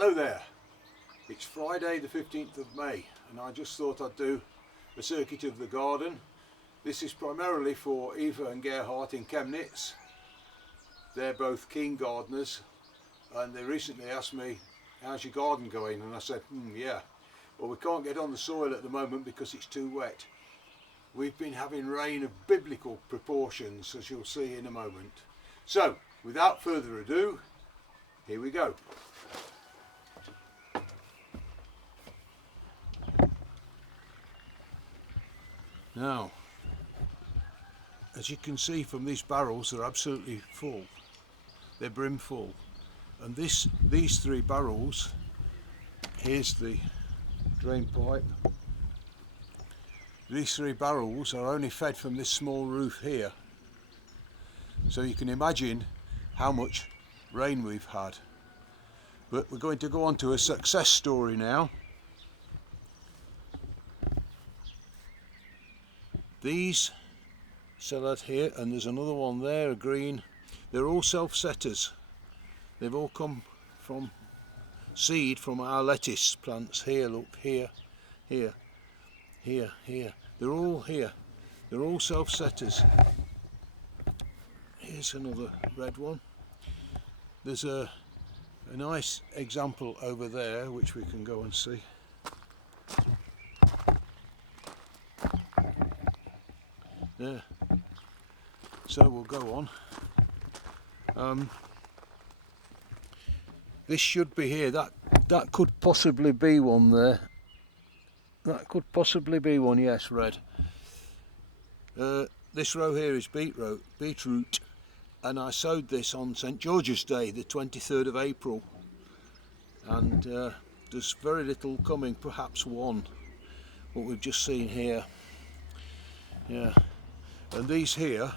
Hello there, it's Friday the 15th of May and I just thought I'd do a circuit of the garden. This is primarily for Eva and Gerhard in Chemnitz. They're both keen gardeners and they recently asked me, how's your garden going? And I said, yeah. Well, we can't get on the soil at the moment because it's too wet. We've been having rain of biblical proportions, as you'll see in a moment. So, without further ado, here we go. Now, as you can see from these barrels, they're absolutely full. They're brim full. And these three barrels, here's the drain pipe. These three barrels are only fed from this small roof here. So you can imagine how much rain we've had. But we're going to go on to a success story now. These salad here, and there's another one there, a green, they're all self-setters. They've all come from seed from our lettuce plants. Here, look, here, here, here, here. They're all here. They're all self-setters. Here's another red one. There's a nice example over there which we can go and see. There. So we'll go on. This should be here. That could possibly be one there. That could possibly be one. Yes, red. This row here is beetroot, and I sowed this on St George's Day, the 23rd of April. And there's very little coming. Perhaps one. What we've just seen here. Yeah. And these here,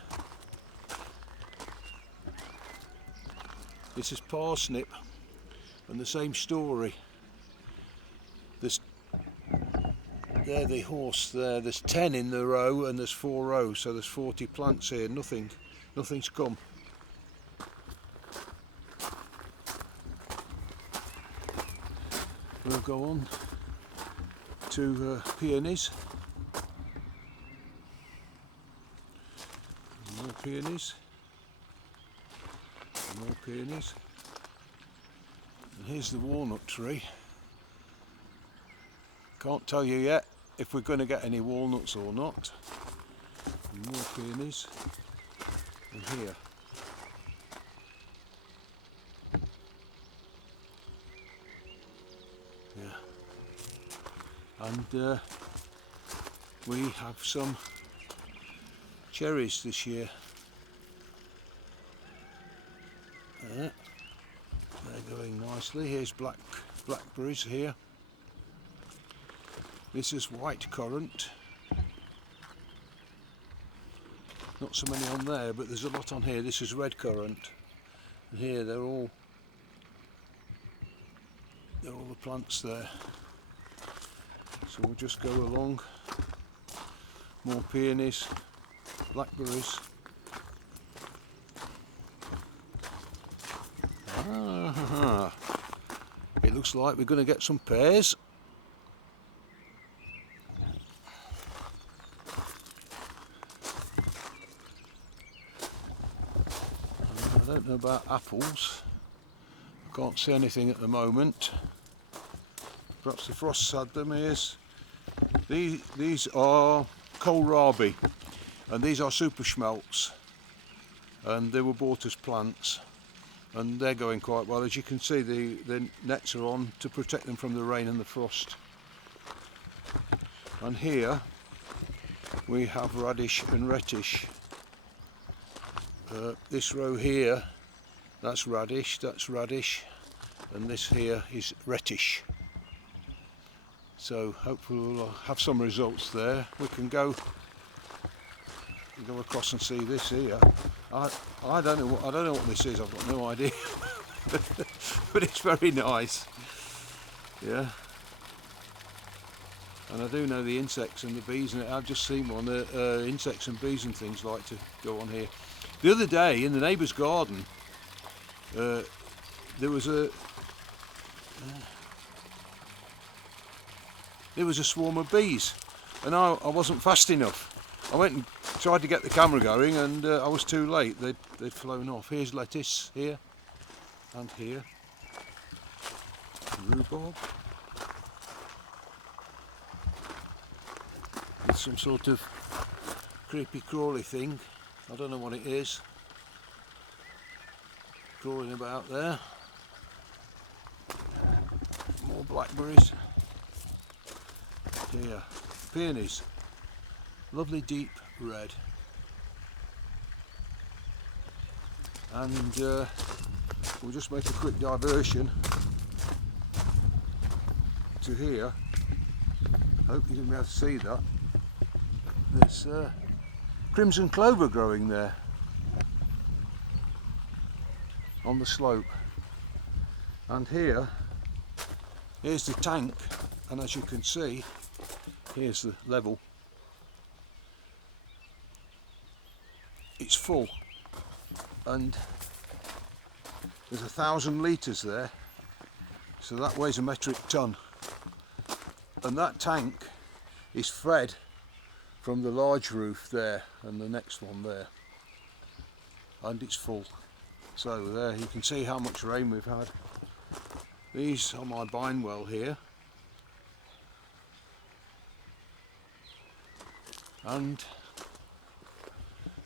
this is parsnip, and the same story. There the horse there, there's 10 in the row and there's 4 rows, so there's 40 plants here, nothing's come. We'll go on to peonies. More peonies, more peonies, and here's the walnut tree. Can't tell you yet if we're going to get any walnuts or not. And more peonies, and here. Yeah, and we have some cherries this year. They're going nicely. Here's blackberries here. This is white currant. Not so many on there, but there's a lot on here. This is red currant. And here they're all the plants there. So we'll just go along. More peonies. Blackberries. It looks like we're going to get some pears. I don't know about apples. I can't see anything at the moment. Perhaps the frosts had them. These are kohlrabi. And these are super schmelts, and they were bought as plants, and they're going quite well. As you can see, the nets are on to protect them from the rain and the frost. And here we have radish and retish. This row here, that's radish, and this here is retish. So hopefully we'll have some results there. We can go across and see this here. I don't know what this is. I've got no idea, but it's very nice. Yeah, and I do know the insects and the bees, and I've just seen one. Insects and bees and things like to go on here. The other day in the neighbour's garden, there was There was a swarm of bees, and I wasn't fast enough. I went and tried to get the camera going, and I was too late. They'd flown off. Here's lettuce here and here. Rhubarb. With some sort of creepy crawly thing. I don't know what it is. Crawling about there. More blackberries. Here, peonies. Lovely deep red. And we'll just make a quick diversion to here. Hope you didn't be able to see that. There's crimson clover growing there on the slope. And here's the tank, and as you can see, here's the level. It's full, and there's 1,000 litres there, so that weighs a metric ton. And that tank is fed from the large roof there and the next one there, and it's full. So there you can see how much rain we've had. These are my Binewell here, and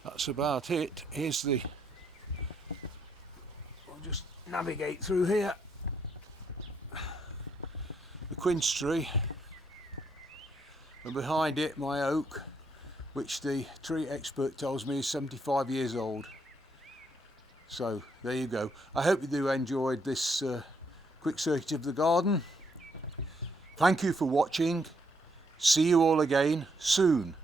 that's about it. Here's the, I'll just navigate through here, the quince tree, and behind it my oak, which the tree expert tells me is 75 years old. So there you go. I hope you do enjoyed this quick circuit of the garden. Thank you for watching. See you all again soon.